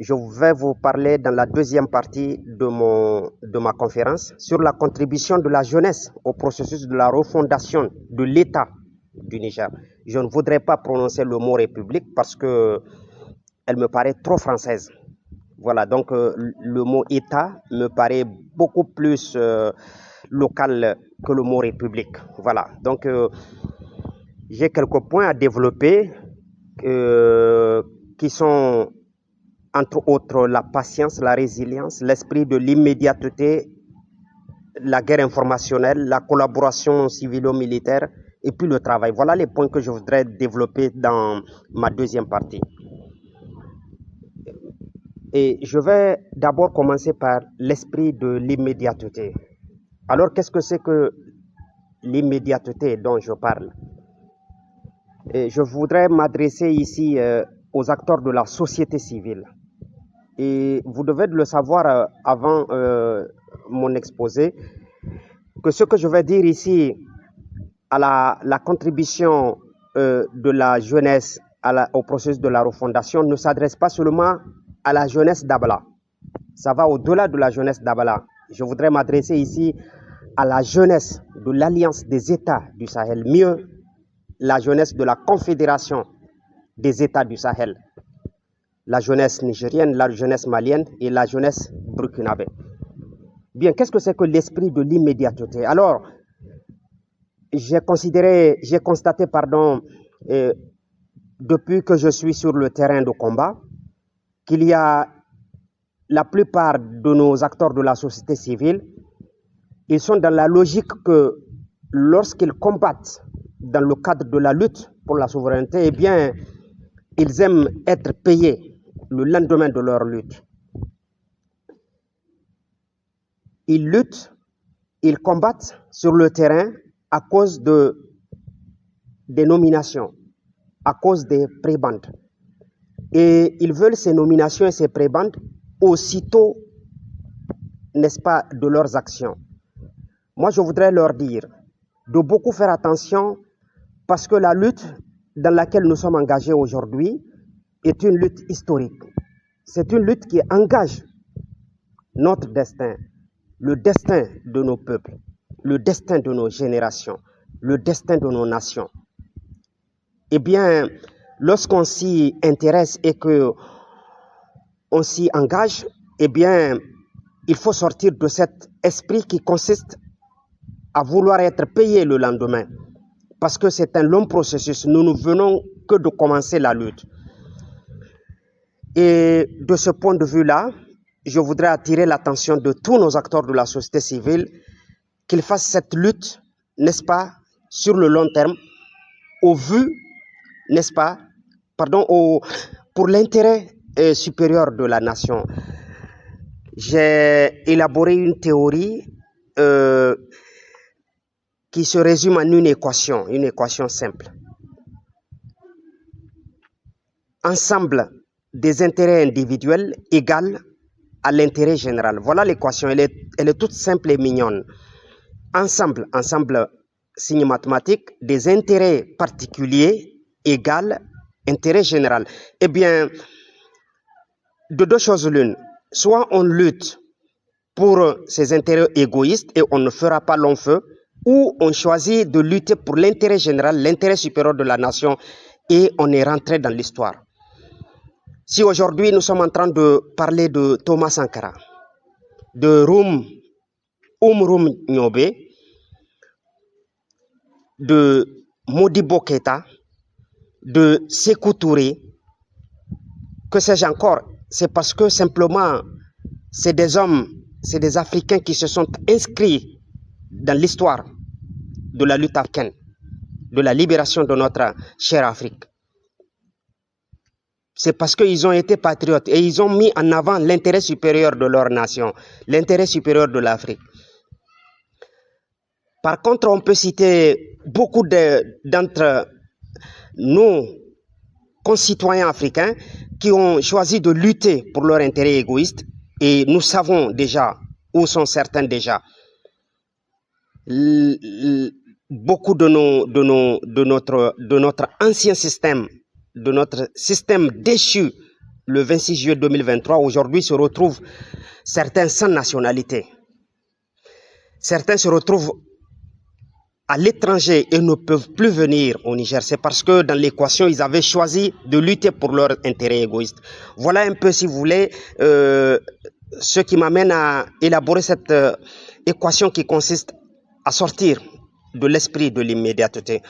je vais vous parler dans la deuxième partie de ma conférence sur la contribution de la jeunesse au processus de la refondation de l'État du Niger. Je ne voudrais pas prononcer le mot République parce que elle me paraît trop française. Voilà, donc le mot État me paraît beaucoup plus local que le mot République. Voilà, donc j'ai quelques points à développer qui sont entre autres la patience, la résilience, l'esprit de l'immédiateté, la guerre informationnelle, la collaboration civilo-militaire et puis le travail. Voilà les points que je voudrais développer dans ma deuxième partie. Et je vais d'abord commencer par l'esprit de l'immédiateté. Alors, qu'est-ce que c'est que l'immédiateté dont je parle? Et je voudrais m'adresser ici aux acteurs de la société civile. Et vous devez le savoir avant mon exposé, que ce que je vais dire ici à la contribution de la jeunesse au processus de la refondation ne s'adresse pas seulement à la jeunesse d'Abala. Ça va au-delà de la jeunesse d'Abala. Je voudrais m'adresser ici à la jeunesse de l'Alliance des États du Sahel, mieux la jeunesse de la Confédération des États du Sahel, la jeunesse nigérienne, la jeunesse malienne et la jeunesse burkinabé. Bien, qu'est-ce que c'est que l'esprit de l'immédiateté? Alors, j'ai constaté, depuis que je suis sur le terrain de combat, qu'il y a la plupart de nos acteurs de la société civile, ils sont dans la logique que lorsqu'ils combattent dans le cadre de la lutte pour la souveraineté, eh bien, ils aiment être payés le lendemain de leur lutte. Ils luttent, ils combattent sur le terrain à cause des nominations, à cause des prébendes. Et ils veulent ces nominations et ces prébendes aussitôt, n'est-ce pas, de leurs actions. Moi, je voudrais leur dire de beaucoup faire attention parce que la lutte dans laquelle nous sommes engagés aujourd'hui est une lutte historique. C'est une lutte qui engage notre destin, le destin de nos peuples, le destin de nos générations, le destin de nos nations. Eh bien, lorsqu'on s'y intéresse et qu'on s'y engage, eh bien, il faut sortir de cet esprit qui consiste à vouloir être payé le lendemain. Parce que c'est un long processus. Nous ne venons que de commencer la lutte. Et de ce point de vue-là, je voudrais attirer l'attention de tous nos acteurs de la société civile qu'ils fassent cette lutte, n'est-ce pas, sur le long terme, au vu, n'est-ce pas, pour l'intérêt supérieur de la nation. J'ai élaboré une théorie qui se résume en une équation simple. Ensemble des intérêts individuels égale à l'intérêt général. Voilà l'équation, elle est toute simple et mignonne. Ensemble, signe mathématique, des intérêts particuliers égale intérêt général. Eh bien, de deux choses l'une, soit on lutte pour ses intérêts égoïstes et on ne fera pas long feu, ou on choisit de lutter pour l'intérêt général, l'intérêt supérieur de la nation, et on est rentré dans l'histoire. Si aujourd'hui nous sommes en train de parler de Thomas Sankara, de Rum Nyobe, de Modibo Keïta, de Sékou Touré, que sais-je encore, c'est parce que simplement, c'est des hommes, c'est des Africains qui se sont inscrits dans l'histoire de la lutte africaine, de la libération de notre chère Afrique. C'est parce qu'ils ont été patriotes et ils ont mis en avant l'intérêt supérieur de leur nation, l'intérêt supérieur de l'Afrique. Par contre, on peut citer beaucoup d'entre nos concitoyens africains qui ont choisi de lutter pour leur intérêt égoïste, et nous savons déjà où sont certains déjà. Beaucoup de notre ancien système, de notre système déchu le 26 juillet 2023, aujourd'hui se retrouvent certains sans nationalité. Certains se retrouvent à l'étranger et ne peuvent plus venir au Niger. C'est parce que dans l'équation, ils avaient choisi de lutter pour leur intérêt égoïste. Voilà un peu, si vous voulez, ce qui m'amène à élaborer cette équation qui consiste à sortir de l'esprit de l'immédiateté.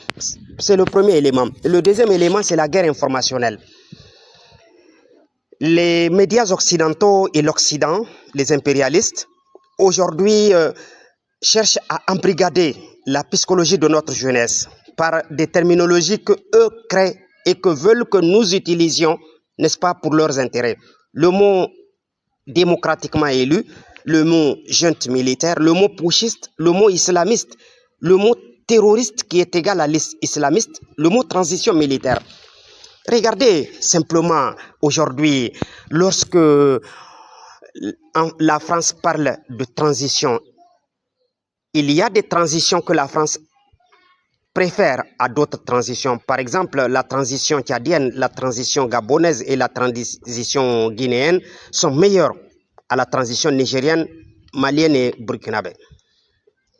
C'est le premier élément. Le deuxième élément, c'est la guerre informationnelle. Les médias occidentaux et l'Occident, les impérialistes, aujourd'hui cherchent à embrigader la psychologie de notre jeunesse par des terminologies que eux créent et que veulent que nous utilisions, n'est-ce pas, pour leurs intérêts. Le mot démocratiquement élu, le mot junte militaire, le mot putschiste, le mot islamiste, le mot terroriste qui est égal à l'islamiste, le mot transition militaire. Regardez simplement aujourd'hui, lorsque la France parle de transition, il y a des transitions que la France préfère à d'autres transitions. Par exemple, la transition tchadienne, la transition gabonaise et la transition guinéenne sont meilleures à la transition nigérienne, malienne et burkinabé.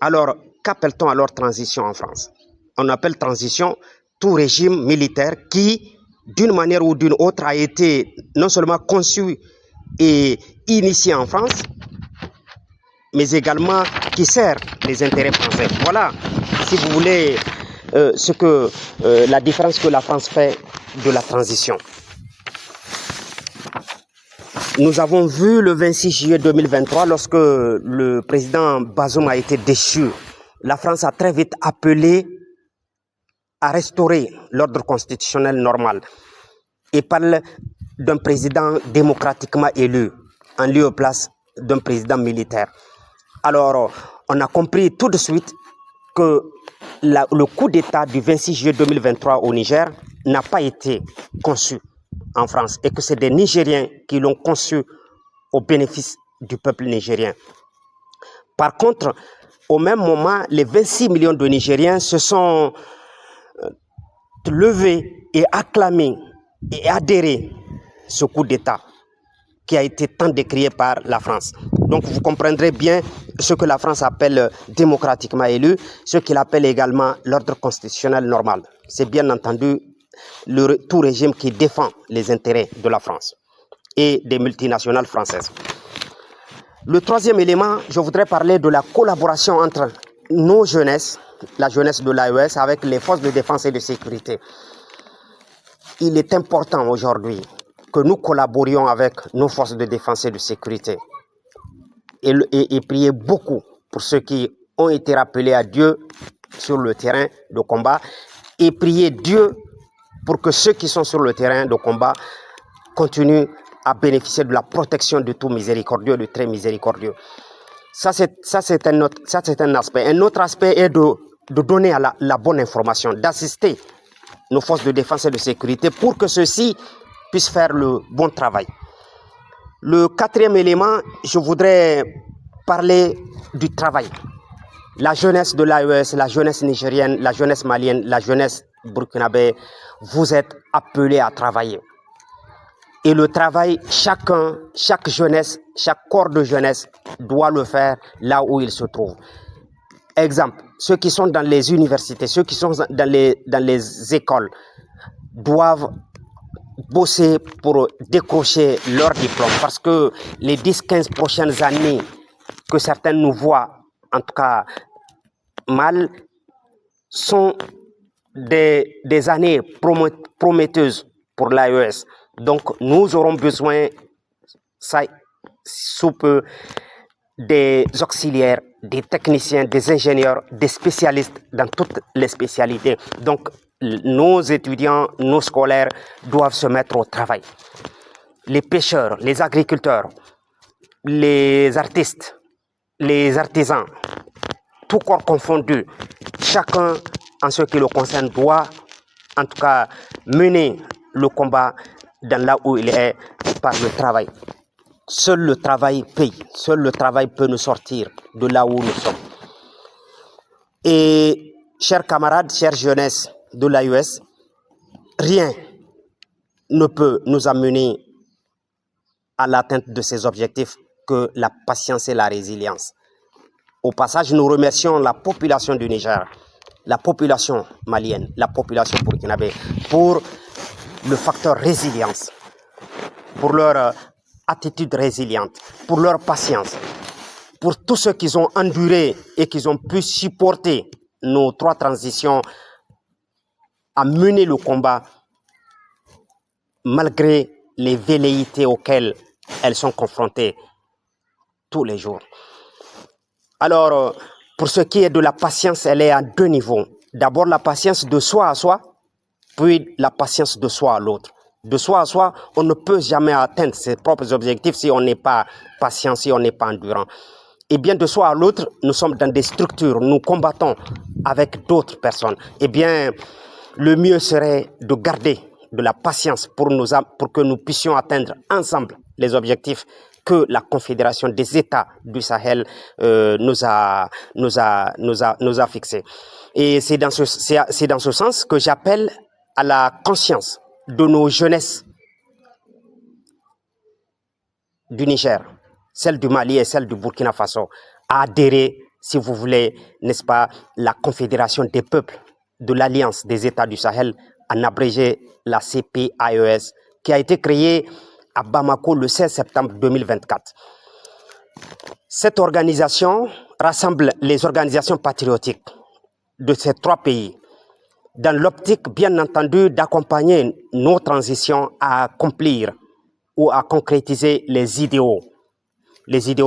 Alors, qu'appelle-t-on alors transition en France? On appelle transition tout régime militaire qui, d'une manière ou d'une autre, a été non seulement conçu et initié en France, mais également qui sert les intérêts français. Voilà, si vous voulez, la différence que la France fait de la transition. Nous avons vu le 26 juillet 2023, lorsque le président Bazoum a été déchu, la France a très vite appelé à restaurer l'ordre constitutionnel normal et parle d'un président démocratiquement élu en lieu et place d'un président militaire. Alors, on a compris tout de suite que le coup d'État du 26 juillet 2023 au Niger n'a pas été conçu en France et que c'est des Nigériens qui l'ont conçu au bénéfice du peuple nigérien. Par contre, au même moment, les 26 millions de Nigériens se sont levés et acclamés et adhérés à ce coup d'État qui a été tant décrié par la France. Donc vous comprendrez bien ce que la France appelle démocratiquement élu, ce qu'il appelle également l'ordre constitutionnel normal. C'est bien entendu tout régime qui défend les intérêts de la France et des multinationales françaises. Le troisième élément, je voudrais parler de la collaboration entre nos jeunesses, la jeunesse de l'AES, avec les forces de défense et de sécurité. Il est important aujourd'hui que nous collaborions avec nos forces de défense et de sécurité et prier beaucoup pour ceux qui ont été rappelés à Dieu sur le terrain de combat et prier Dieu pour que ceux qui sont sur le terrain de combat continuent à bénéficier de la protection de tout miséricordieux, de très miséricordieux. Ça, c'est un aspect. Un autre aspect est de donner la bonne information, d'assister nos forces de défense et de sécurité pour que ceux-ci puissent faire le bon travail. Le quatrième élément, je voudrais parler du travail. La jeunesse de l'AES, la jeunesse nigérienne, la jeunesse malienne, la jeunesse burkinabé, vous êtes appelés à travailler. Et le travail, chaque jeunesse, chaque corps de jeunesse doit le faire là où il se trouve. Exemple, ceux qui sont dans les universités, ceux qui sont dans les écoles doivent bosser pour décrocher leur diplôme parce que les 10-15 prochaines années que certains nous voient, en tout cas mal, sont des années prometteuses pour l'AES. Donc, nous aurons besoin, ça, sous peu, des auxiliaires, des techniciens, des ingénieurs, des spécialistes dans toutes les spécialités. Donc, nos étudiants, nos scolaires doivent se mettre au travail. Les pêcheurs, les agriculteurs, les artistes, les artisans, tout corps confondu, chacun en ce qui le concerne doit en tout cas mener le combat dans là où il est par le travail. Seul le travail paye, seul le travail peut nous sortir de là où nous sommes. Et chers camarades, chère jeunesse de l'AES, rien ne peut nous amener à l'atteinte de ces objectifs que la patience et la résilience. Au passage, nous remercions la population du Niger, la population malienne, la population burkinabé pour le facteur résilience, pour leur attitude résiliente, pour leur patience, pour tout ce qu'ils ont enduré et qu'ils ont pu supporter nos 3 transitions à mener le combat malgré les velléités auxquelles elles sont confrontées tous les jours. Alors, pour ce qui est de la patience, elle est à 2 niveaux. D'abord, la patience de soi à soi, puis la patience de soi à l'autre. De soi à soi, on ne peut jamais atteindre ses propres objectifs si on n'est pas patient, si on n'est pas endurant. Et bien, de soi à l'autre, nous sommes dans des structures, nous combattons avec d'autres personnes. Eh bien, le mieux serait de garder de la patience pour que nous puissions atteindre ensemble les objectifs que la Confédération des États du Sahel nous a fixés. Et c'est dans ce sens que j'appelle à la conscience de nos jeunesses du Niger, celle du Mali et celle du Burkina Faso, à adhérer, si vous voulez, n'est-ce pas, la Confédération des peuples de l'Alliance des États du Sahel, en abrégé la CPAES, qui a été créée à Bamako le 16 septembre 2024. Cette organisation rassemble les organisations patriotiques de ces 3 pays, dans l'optique, bien entendu, d'accompagner nos transitions à accomplir ou à concrétiser les idéaux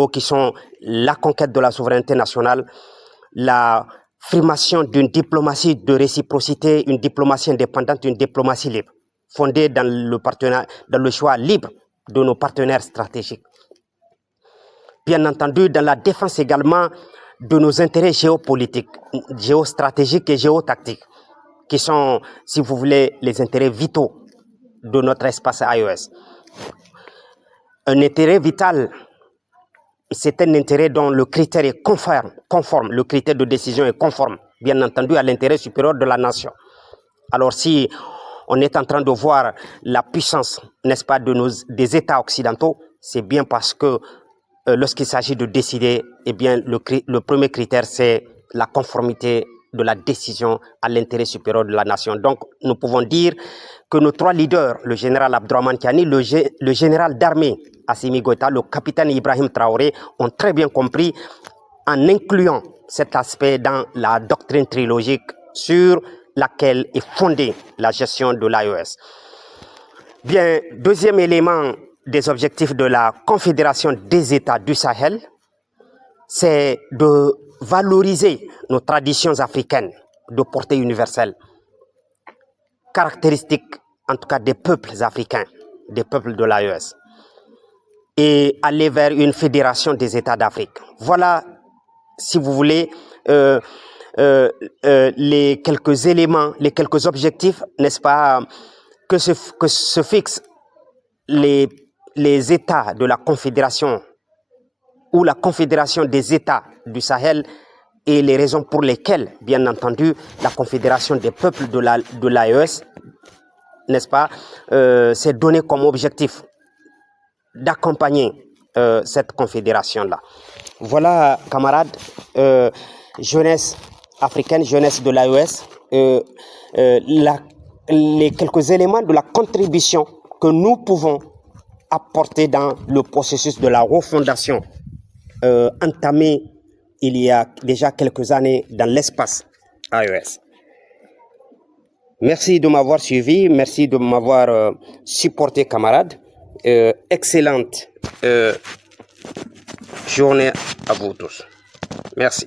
qui sont la conquête de la souveraineté nationale, la affirmation d'une diplomatie de réciprocité, une diplomatie indépendante, une diplomatie libre, fondée dans le choix libre de nos partenaires stratégiques. Bien entendu, dans la défense également de nos intérêts géopolitiques, géostratégiques et géotactiques, qui sont, si vous voulez, les intérêts vitaux de notre espace AES. Un intérêt vital, c'est un intérêt dont le critère est conforme, le critère de décision est conforme, bien entendu, à l'intérêt supérieur de la nation. Alors si on est en train de voir la puissance, n'est-ce pas, des États occidentaux, c'est bien parce que lorsqu'il s'agit de décider, eh bien, le premier critère, c'est la conformité de la décision à l'intérêt supérieur de la nation. Donc, nous pouvons dire que nos 3 leaders, le général Abdourahmane Tiani, le général d'armée Assimi Goïta, le capitaine Ibrahim Traoré, ont très bien compris, en incluant cet aspect dans la doctrine trilogique sur laquelle est fondée la gestion de l'AES. Bien, deuxième élément des objectifs de la Confédération des États du Sahel, c'est de valoriser nos traditions africaines de portée universelle, caractéristiques en tout cas des peuples africains, des peuples de l'AES, et aller vers une fédération des États d'Afrique. Voilà, si vous voulez, les quelques éléments, les quelques objectifs, n'est-ce pas, que se fixent les États de la Confédération ou la Confédération des États du Sahel, et les raisons pour lesquelles, bien entendu, la Confédération des peuples de l'AES, n'est-ce pas, s'est donné comme objectif d'accompagner cette confédération-là. Voilà, camarades, jeunesse africaine, jeunesse de l'AES, les quelques éléments de la contribution que nous pouvons apporter dans le processus de la refondation entamé il y a déjà quelques années dans l'espace AES. Merci de m'avoir suivi, merci de m'avoir supporté, camarades. Excellente journée à vous tous. Merci.